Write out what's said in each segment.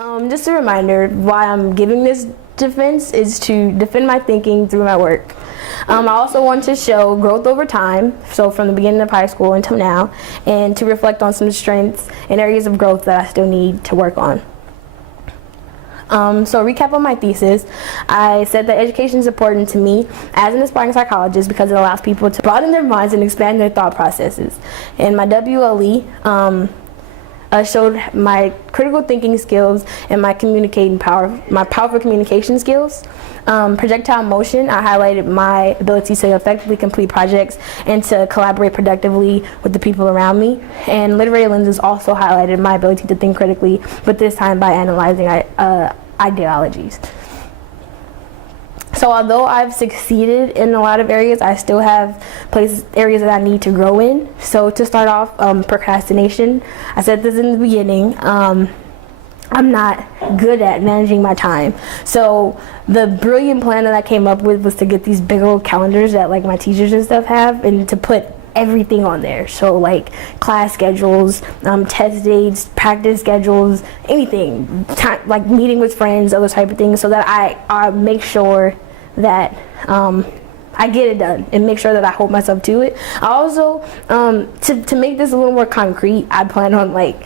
Just a reminder, why I'm giving this defense is to defend my thinking through my work. I also want to show growth over time, so from the beginning of high school until now, and to reflect on some strengths and areas of growth that I still need to work on. So recap on my thesis, I said that education is important to me as an aspiring psychologist because it allows people to broaden their minds and expand their thought processes. And my WLE showed my critical thinking skills and my powerful communication skills. Projectile motion, I highlighted my ability to effectively complete projects and to collaborate productively with the people around me. And literary lenses also highlighted my ability to think critically, but this time by analyzing ideologies. So although I've succeeded in a lot of areas, I still have areas that I need to grow in. So to start off, procrastination. I said this in the beginning. I'm not good at managing my time. So the brilliant plan that I came up with was to get these big old calendars that like my teachers and stuff have, and to put everything on there. So like class schedules, test dates, practice schedules, anything, like meeting with friends, other type of things, so that I make sure that I get it done and make sure that I hold myself to it. I also, to make this a little more concrete, I plan on like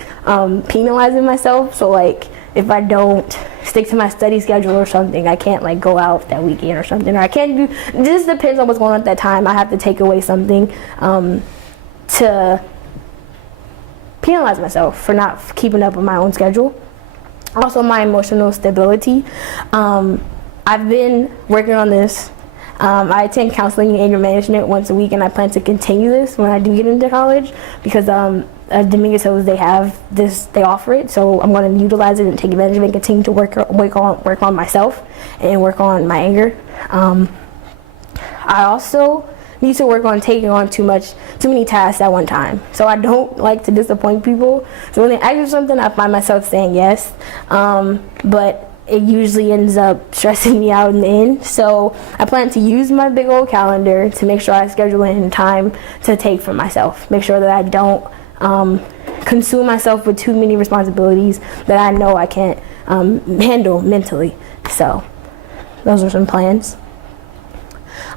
penalizing myself. So like if I don't stick to my study schedule or something, I can't like go out that weekend or something, or I can't do, it just depends on what's going on at that time. I have to take away something to penalize myself for not keeping up with my own schedule. Also my emotional stability. I've been working on this. I attend counseling and anger management once a week, and I plan to continue this when I do get into college because Dominguez Hills, they offer it, so I'm going to utilize it and take advantage of it and continue to work on myself and work on my anger. I also need to work on taking on too many tasks at one time. So I don't like to disappoint people. So when they ask for something, I find myself saying yes, but it usually ends up stressing me out in the end. So I plan to use my big old calendar to make sure I schedule in time to take for myself. Make sure that I don't consume myself with too many responsibilities that I know I can't handle mentally. So those are some plans.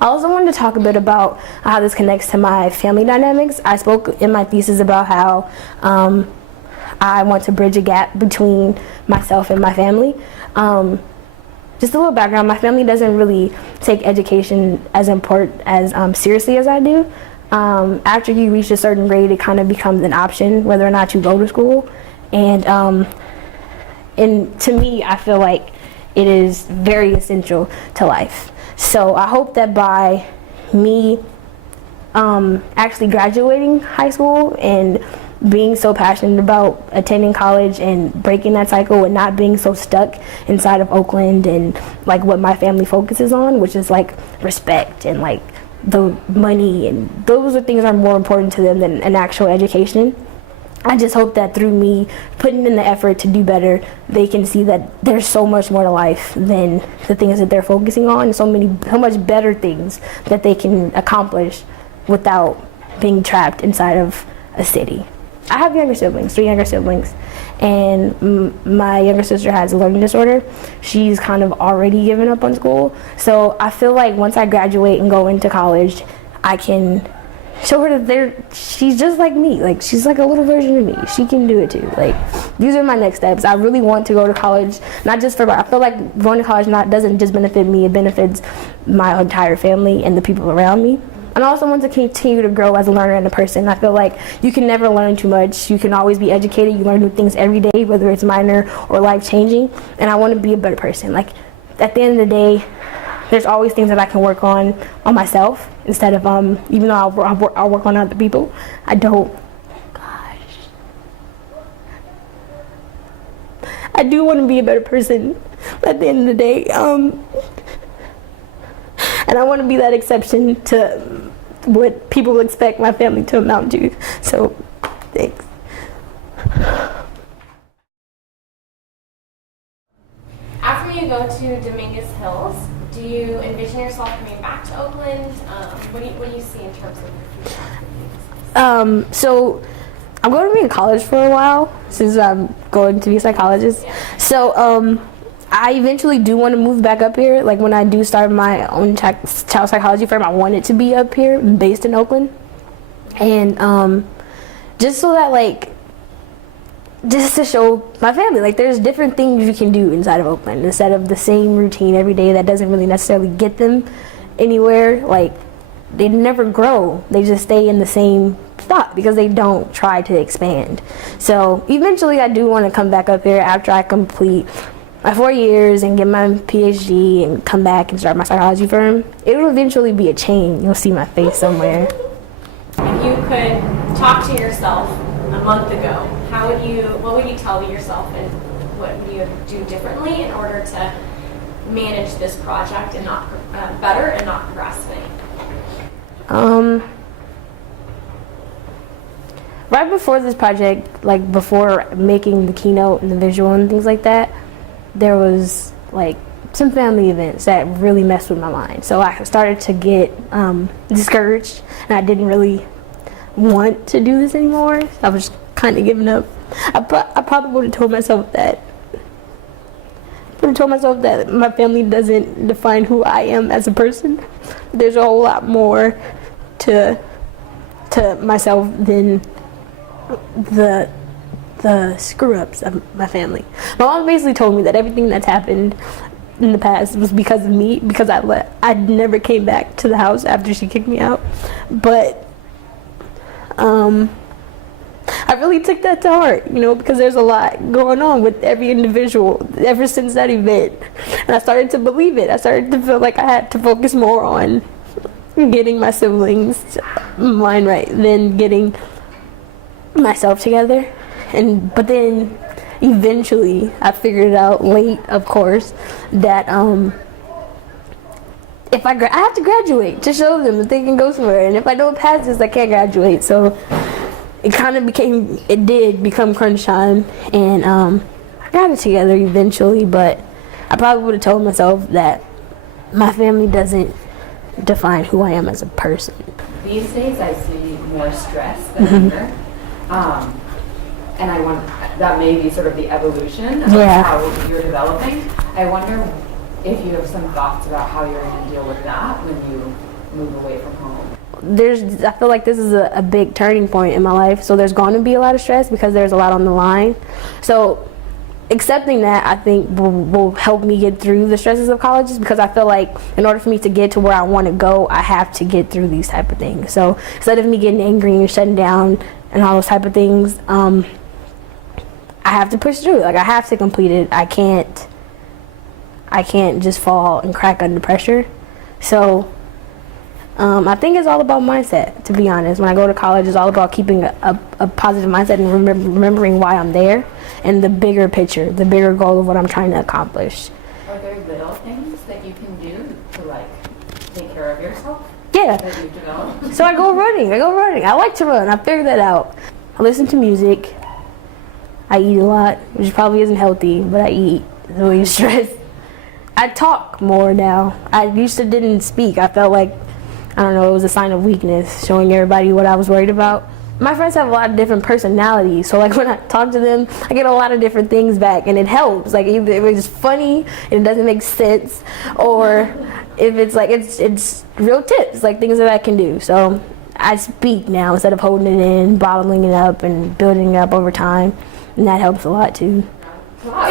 I also wanted to talk a bit about how this connects to my family dynamics. I spoke in my thesis about how I want to bridge a gap between myself and my family. Just a little background, my family doesn't really take education as important as seriously as I do. After you reach a certain grade, it kind of becomes an option whether or not you go to school. And to me, I feel like it is very essential to life. So I hope that by me actually graduating high school and being so passionate about attending college and breaking that cycle and not being so stuck inside of Oakland and like what my family focuses on, which is like respect and like the money, and those are things that are more important to them than an actual education. I just hope that through me putting in the effort to do better, they can see that there's so much more to life than the things that they're focusing on, and so much better things that they can accomplish without being trapped inside of a city. I have younger siblings, 3 younger siblings, and my younger sister has a learning disorder. She's kind of already given up on school, so I feel like once I graduate and go into college, I can show her that she's just like me. Like, she's like a little version of me. She can do it too. Like, these are my next steps. I really want to go to college, not just I feel like going to college doesn't just benefit me, it benefits my entire family and the people around me. And I also want to continue to grow as a learner and a person. I feel like you can never learn too much. You can always be educated. You learn new things every day, whether it's minor or life-changing. And I want to be a better person. Like, at the end of the day, there's always things that I can work on myself instead of, even though I'll work on other people, I don't. I do want to be a better person at the end of the day. And I want to be that exception to what people expect my family to amount to. So, thanks. After you go to Dominguez Hills, do you envision yourself coming back to Oakland? What do you see in terms of your future? So I'm going to be in college for a while since I'm going to be a psychologist. So I eventually do want to move back up here. Like when I do start my own child psychology firm, I want it to be up here, based in Oakland. And just so that like, just to show my family, like there's different things you can do inside of Oakland instead of the same routine every day that doesn't really necessarily get them anywhere. Like they never grow, they just stay in the same spot because they don't try to expand. So eventually I do want to come back up here after I complete my 4 years and get my PhD and come back and start my psychology firm. It will eventually be a chain. You'll see my face somewhere. If you could talk to yourself a month ago, what would you tell yourself, and what would you do differently in order to manage this project and not better and not procrastinate? Right before this project, like before making the keynote and the visual and things like that, there was like some family events that really messed with my mind. So I started to get discouraged, and I didn't really want to do this anymore. I was kind of giving up. I probably would have told myself that. My family doesn't define who I am as a person. There's a whole lot more to myself than the screw-ups of my family. My mom basically told me that everything that's happened in the past was because of me, because I never came back to the house after she kicked me out. But I really took that to heart, because there's a lot going on with every individual ever since that event. And I started to believe it. I started to feel like I had to focus more on getting my siblings' mind right than getting myself together. But then eventually I figured it out late, of course, that if I have to graduate to show them that they can go somewhere, and if I don't pass this, I can't graduate. So it did become crunch time, and I got it together eventually. But I probably would have told myself that my family doesn't define who I am as a person. These days I see more stress than anger. And I wonder, that may be sort of the evolution of how you're developing. I wonder if you have some thoughts about how you're going to deal with that when you move away from home. I feel like this is a big turning point in my life, so there's going to be a lot of stress because there's a lot on the line. So accepting that, I think, will help me get through the stresses of college, because I feel like in order for me to get to where I want to go, I have to get through these type of things. So instead of me getting angry and shutting down and all those type of things, I have to push through. Like, I have to complete it. I can't just fall and crack under pressure. So I think it's all about mindset, to be honest. When I go to college, it's all about keeping a positive mindset and remembering why I'm there and the bigger picture, the bigger goal of what I'm trying to accomplish. Are there little things that you can do to take care of yourself? Yeah. That you've developed? So I go running. I like to run. I figured that out. I listen to music. I eat a lot, which probably isn't healthy, but I eat. So you stress. I talk more now. I used to didn't speak. I felt like, I don't know, it was a sign of weakness, showing everybody what I was worried about. My friends have a lot of different personalities, so when I talk to them, I get a lot of different things back, and it helps. Either if it's funny and it doesn't make sense, or if it's it's real tips, things that I can do. So I speak now instead of holding it in, bottling it up, and building it up over time, and that helps a lot too. Wow.